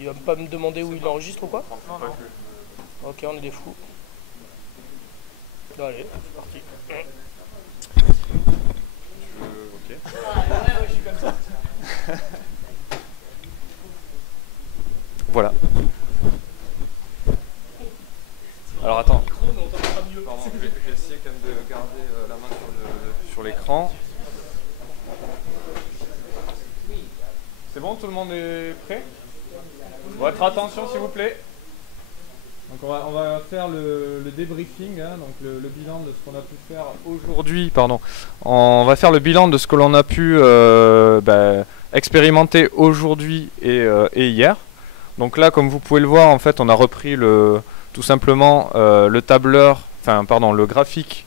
Il va pas me demander où il enregistre ou quoi? Non, non. Ok, on est des fous. Allez, c'est parti. Ok. Je suis comme ça. Voilà. Alors attends. Pardon, je vais essayer quand même de garder la main sur l'écran. C'est bon, tout le monde est prêt? Votre attention s'il vous plaît. Donc on va faire le débriefing, hein, donc le bilan de ce qu'on a pu faire aujourd'hui. Pardon. On va faire le bilan de ce que l'on a pu expérimenter aujourd'hui et hier. Donc là, comme vous pouvez le voir, en fait, on a repris tout simplement le tableur, le graphique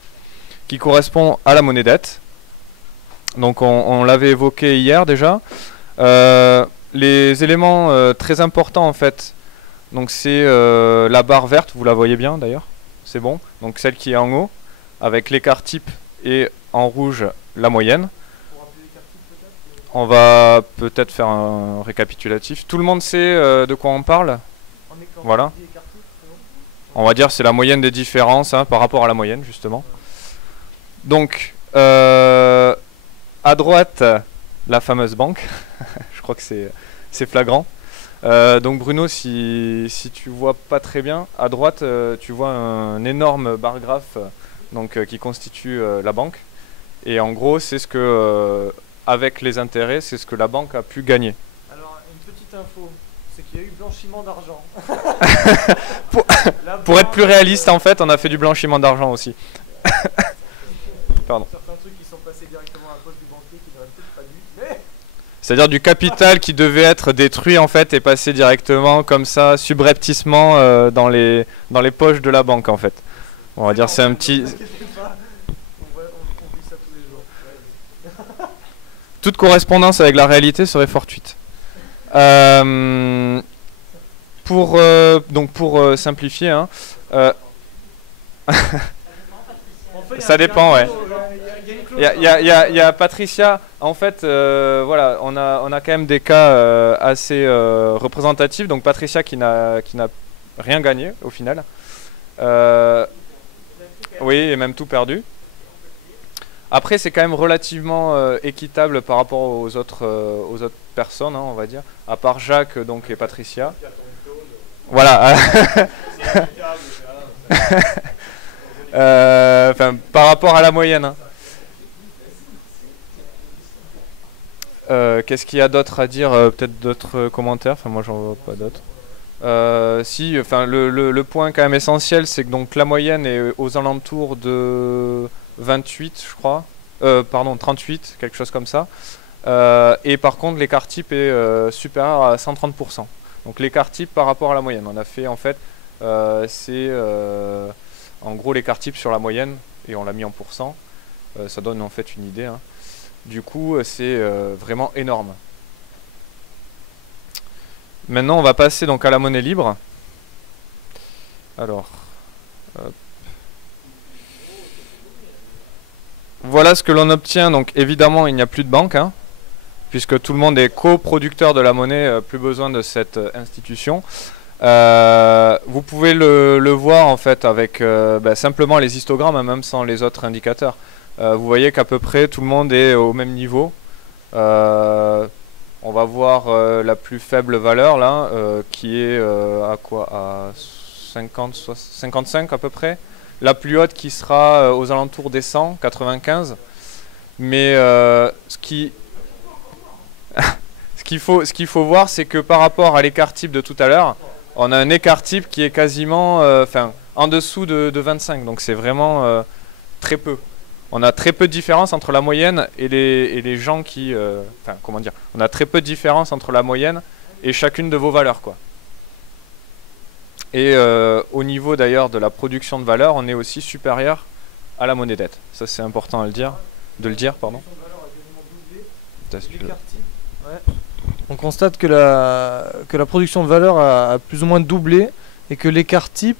qui correspond à la monnaie dette. Donc on l'avait évoqué hier déjà. Les éléments très importants en fait, donc c'est la barre verte, vous la voyez bien d'ailleurs, c'est bon. Donc celle qui est en haut, avec l'écart type et en rouge la moyenne. On va peut-être faire un récapitulatif. Tout le monde sait de quoi on parle? Voilà. On va dire c'est la moyenne des différences hein, par rapport à la moyenne justement. Donc à droite la fameuse banque. Je crois que c'est flagrant. Donc Bruno, si tu vois pas très bien, à droite tu vois un énorme bar graphe qui constitue la banque. Et en gros c'est ce que avec les intérêts, c'est ce que la banque a pu gagner. Alors, une petite info, c'est qu'il y a eu blanchiment d'argent. Pour être plus réaliste, en fait, on a fait du blanchiment d'argent aussi. Pardon. Certains trucs qui sont passés directement à la poche du banquier qui n'auraient peut-être pas dû, mais... C'est-à-dire du capital qui devait être détruit, en fait, et passé directement, comme ça, subrepticement, dans les poches de la banque, en fait. On va dire c'est un petit... On vit ça tous les jours. Toute correspondance avec la réalité serait fortuite. Pour simplifier, hein, ça dépend, ouais. Il y a Patricia, en fait, voilà, on a quand même des cas assez représentatifs. Donc Patricia qui n'a rien gagné au final. Oui, et même tout perdu. Après, c'est quand même relativement équitable par rapport aux autres personnes, hein, on va dire. À part Jacques et Patricia. Voilà. Par rapport à la moyenne. Hein. Qu'est-ce qu'il y a d'autre à dire? Peut-être d'autres commentaires. Enfin, moi, j'en vois pas d'autres. Le point quand même essentiel, c'est que donc la moyenne est aux alentours de 28, je crois. 38, quelque chose comme ça. Et par contre, l'écart type est supérieur à 130%. Donc l'écart type par rapport à la moyenne. On a fait en fait, c'est en gros l'écart type sur la moyenne et on l'a mis en pourcent. Ça donne en fait une idée. Hein. Du coup, c'est vraiment énorme. Maintenant, on va passer donc à la monnaie libre. Alors, hop. Voilà ce que l'on obtient. Donc, évidemment, il n'y a plus de banque, hein, puisque tout le monde est coproducteur de la monnaie. Plus besoin de cette institution. Vous pouvez le voir en fait avec simplement les histogrammes, hein, même sans les autres indicateurs. Vous voyez qu'à peu près tout le monde est au même niveau. On va voir la plus faible valeur là, qui est à quoi? À 55 à peu près. La plus haute qui sera aux alentours des 100, 95. Mais ce qu'il faut voir, c'est que par rapport à l'écart type de tout à l'heure, on a un écart type qui est quasiment en dessous de 25. Donc c'est vraiment très peu. On a très peu de différence entre la moyenne et les gens qui... comment dire? On a très peu de différence entre la moyenne et chacune de vos valeurs, quoi. Et au niveau d'ailleurs de la production de valeur, on est aussi supérieur à la monnaie dette. Ça c'est important à le dire. De le dire, pardon. On constate que la production de valeur a plus ou moins doublé et que l'écart type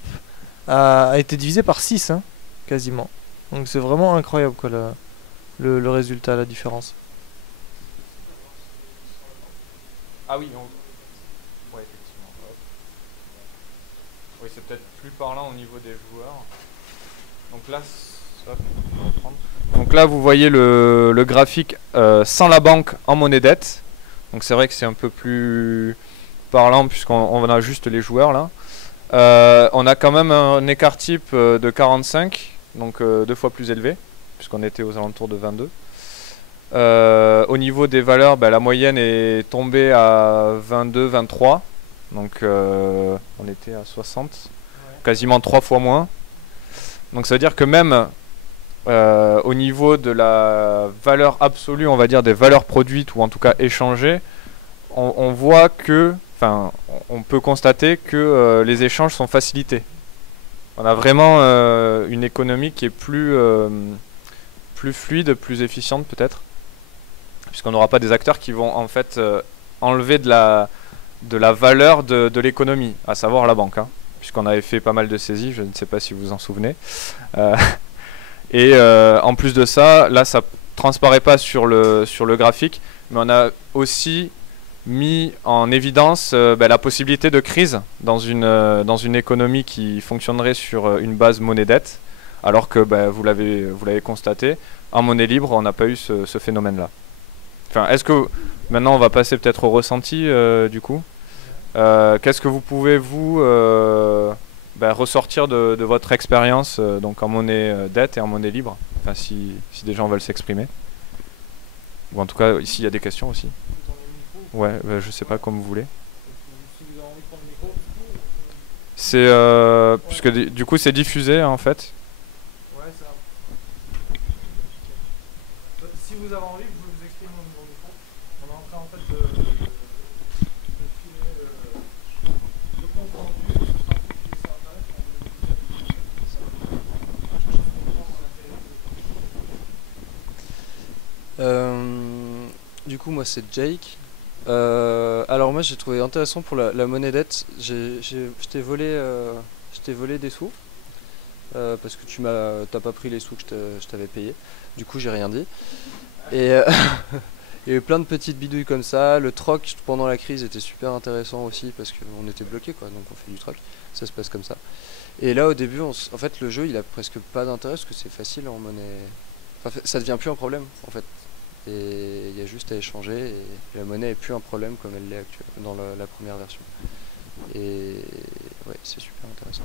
a été divisé par 6, hein, quasiment. Donc c'est vraiment incroyable quoi, le résultat, la différence. Ah oui, ouais, effectivement. Oui, c'est peut-être plus parlant au niveau des joueurs. Donc là, hop, on va reprendre. Donc là, vous voyez le graphique sans la banque en monnaie dette. Donc c'est vrai que c'est un peu plus parlant puisqu'on a juste les joueurs là. On a quand même un écart type de 45, donc 2 fois plus élevé, puisqu'on était aux alentours de 22. Au niveau des valeurs, la moyenne est tombée à 22, 23. Donc on était à 60, quasiment 3 fois moins. Donc ça veut dire que même au niveau de la valeur absolue, on va dire des valeurs produites ou en tout cas échangées, on voit que, enfin, on peut constater que les échanges sont facilités. On a vraiment une économie qui est plus fluide, plus efficiente peut-être, puisqu'on n'aura pas des acteurs qui vont en fait enlever de la valeur de l'économie, à savoir la banque, hein, puisqu'on avait fait pas mal de saisies, je ne sais pas si vous vous en souvenez. Et en plus de ça, là ça transparaît pas sur le graphique, mais on a aussi mis en évidence la possibilité de crise dans une économie qui fonctionnerait sur une base monnaie-dette, alors que vous l'avez constaté, en monnaie libre, on n'a pas eu ce phénomène-là. Enfin, est-ce que maintenant on va passer peut-être au ressenti du coup. Qu'est-ce que vous pouvez vous ressortir de votre expérience donc en monnaie dette et en monnaie libre, enfin si des gens veulent s'exprimer, ou en tout cas ici il y a des questions aussi. Ouais, je sais pas comme vous voulez. C'est puisque du coup c'est diffusé en fait. Ouais, ça. Si vous avez envie, je vous exprime mon micro. On est en train en fait de filer le compte rendu. Ce sera publié sur Internet. Du coup, moi c'est Jake. Alors moi j'ai trouvé intéressant pour la monnaie dette. Je t'ai volé des sous parce que t'as pas pris les sous que je t'avais payé. Du coup j'ai rien dit. Et il y a eu plein de petites bidouilles comme ça. Le troc pendant la crise était super intéressant aussi parce qu'on était bloqué quoi, donc on fait du troc. Ça se passe comme ça. Et là au début, en fait le jeu il a presque pas d'intérêt parce que c'est facile en monnaie. Enfin, ça devient plus un problème en fait. Et il y a juste à échanger et la monnaie est plus un problème comme elle l'est dans la première version. Et ouais, c'est super intéressant.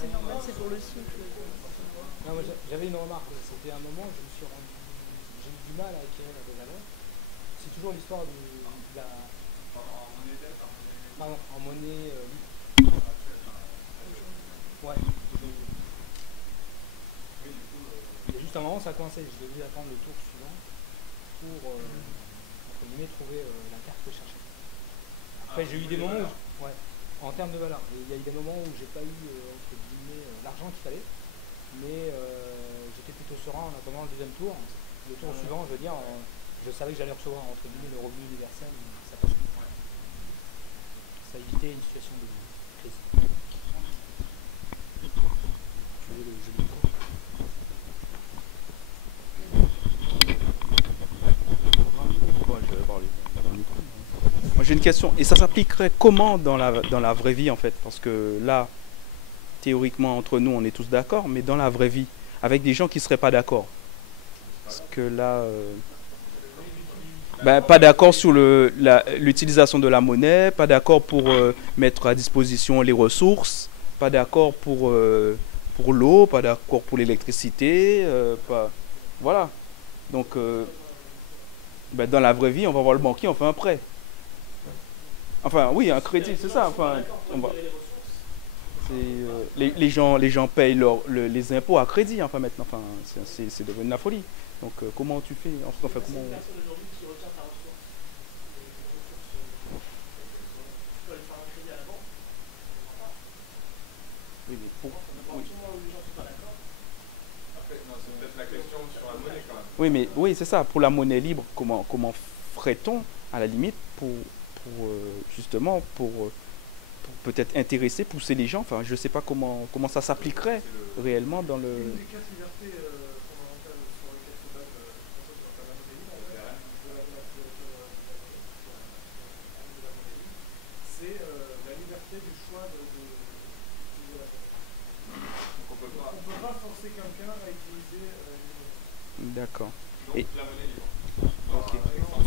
C'est normal, c'est pour le cycle. Non, moi, j'avais une remarque, c'était un moment, j'ai eu du mal à acquérir la valeur. C'est toujours l'histoire de la... Pardon, en monnaie libre. Ouais. Il y a juste un moment, ça a coincé. Je devais attendre le tour suivant pour, entre guillemets, trouver la carte que je cherchais. Après, j'ai eu des moments où... Ouais, en termes de valeur. Il y a eu des moments où j'ai pas eu, entre guillemets, l'argent qu'il fallait. Mais j'étais plutôt serein en attendant le deuxième tour. Le tour suivant, je veux dire... je savais que j'allais recevoir entre guillemets le revenu universel, ça passait. Ça évitait une situation de crise. Tu veux le jeu de micro ? Moi j'ai une question, et ça s'appliquerait comment dans la vraie vie en fait? Parce que là, théoriquement entre nous on est tous d'accord, mais dans la vraie vie, avec des gens qui ne seraient pas d'accord. Parce que là... pas d'accord sur l'utilisation de la monnaie, pas d'accord pour mettre à disposition les ressources, pas d'accord pour l'eau, pas d'accord pour l'électricité, voilà. Donc, dans la vraie vie, on va voir le banquier, on fait un prêt. Enfin, oui, un crédit, c'est ça. Enfin, les gens payent les impôts à crédit, enfin maintenant. Enfin, c'est devenu la folie. Donc, comment tu fais? Enfin, comment... Oui, mais pour... Oui, mais oui, c'est ça. Pour la monnaie libre, comment ferait-on à la limite pour justement peut-être intéresser, pousser les gens. Enfin, je ne sais pas comment ça s'appliquerait réellement dans le... Une des 4 libertés fondamentales sur lesquelles se base la monnaie libre, c'est la liberté du choix d'utiliser la monnaie. Donc on ne peut pas forcer quelqu'un à utiliser une monnaie. D'accord. Donc Et- la monnaie libre. Ok.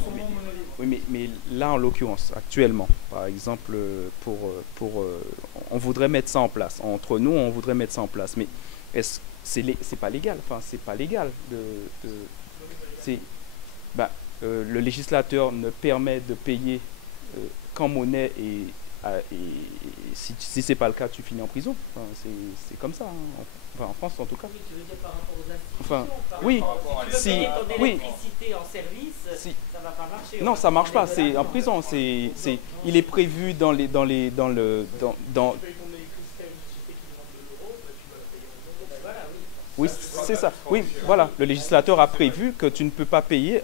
Seulement monnaie libre. Oui, mais là, en l'occurrence, actuellement, par exemple, on voudrait mettre ça en place. Entre nous, on voudrait mettre ça en place. Mais est-ce c'est pas légal? Enfin, c'est pas légal c'est le législateur ne permet de payer qu'en monnaie et si c'est pas le cas, tu finis en prison. Enfin, c'est comme ça. Hein. Enfin, en France, en tout cas. Oui, tu veux dire par rapport aux institutions, Enfin, par oui, rapport- si tu veux si- payer ton oui. électricité en service, Si- ça va pas marcher. Non, ça marche pas. C'est en prison. Il est prévu dans le Tu payes ton électricité à une société qui demande 2 euros, bah, tu vas la payer en euros. Ben voilà, oui. Oui, c'est ça. Oui, voilà. Le législateur a prévu que tu ne peux pas payer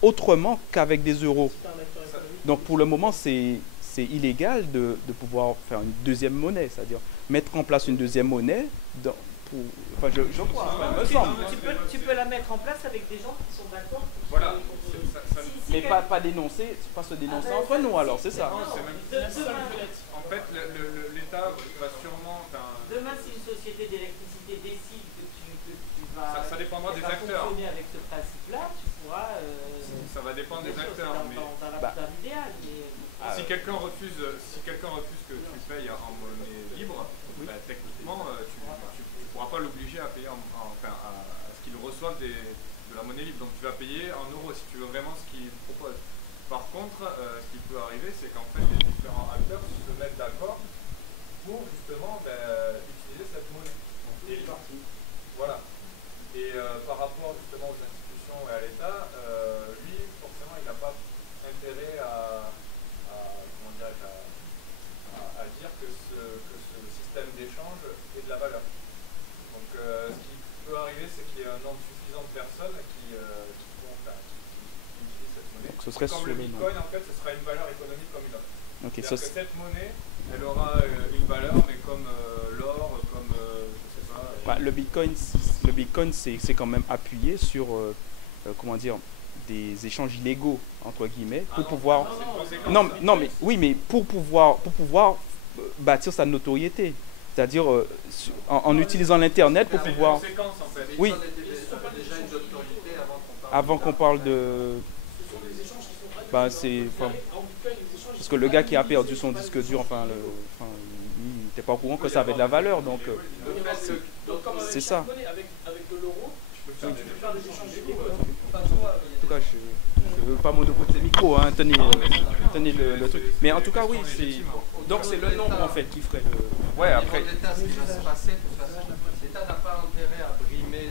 autrement qu'avec des euros. Si tu as un acteur économique, Donc pour le moment, c'est illégal de pouvoir faire une deuxième monnaie, c'est-à-dire mettre en place une deuxième monnaie. Enfin, je crois, il me semble. Tu peux la mettre en place avec des gens qui sont d'accord. Voilà. Mais pas dénoncer, pas se dénoncer entre nous alors, c'est ça. En fait, l'État va sûrement. Demain, si une société d'électricité décide que tu vas, Ça dépendra des vas acteurs. fonctionner avec ce principe-là, tu pourras. Ça va dépendre des acteurs. Mais Dans l'idéal. si quelqu'un refuse que tu payes en monnaie libre, bah, techniquement, tu ne pourras pas l'obliger à payer à ce qu'il reçoive de la monnaie libre. Donc tu vas payer en euros si tu veux vraiment ce qu'il propose. Par contre, ce qui peut arriver, c'est qu'en fait les différents acteurs se mettent d'accord pour justement utiliser cette monnaie. Et voilà. Et par rapport justement aux institutions et à l'État, lui, forcément, il n'a pas intérêt à dire que ce système d'échange ait de la valeur. Donc ce qui peut arriver, c'est qu'il y ait un nombre suffisant de personnes qui utilisent cette monnaie. Donc, ce serait Comme sur le le Bitcoin, en fait, ce sera une valeur économique comme une autre. Ok, C'est-à-dire que cette monnaie, elle aura une valeur, mais comme l'or, comme je sais pas. le Bitcoin, c'est quand même appuyé sur comment dire, des échanges illégaux entre guillemets pour pouvoir. Non, mais oui, mais pour pouvoir bâtir sa notoriété, c'est-à-dire en utilisant l'internet pour pouvoir. Conséquences, en fait. Oui. Déjà une notoriété Avant qu'on parle de. C'est. Parce que le gars qui a perdu son disque dur, il n'était pas au courant que ça avait de la valeur, donc c'est ça. avec de l'euro, tu peux faire des échanges légaux. En tout cas, je ne veux pas monopoliser le micro, hein, tenez le truc. Mais en tout cas, oui, donc c'est le nombre en fait qui ferait le. Ouais, après. L'État, ce qui va se passer, de toute façon, l'État n'a pas intérêt à brimer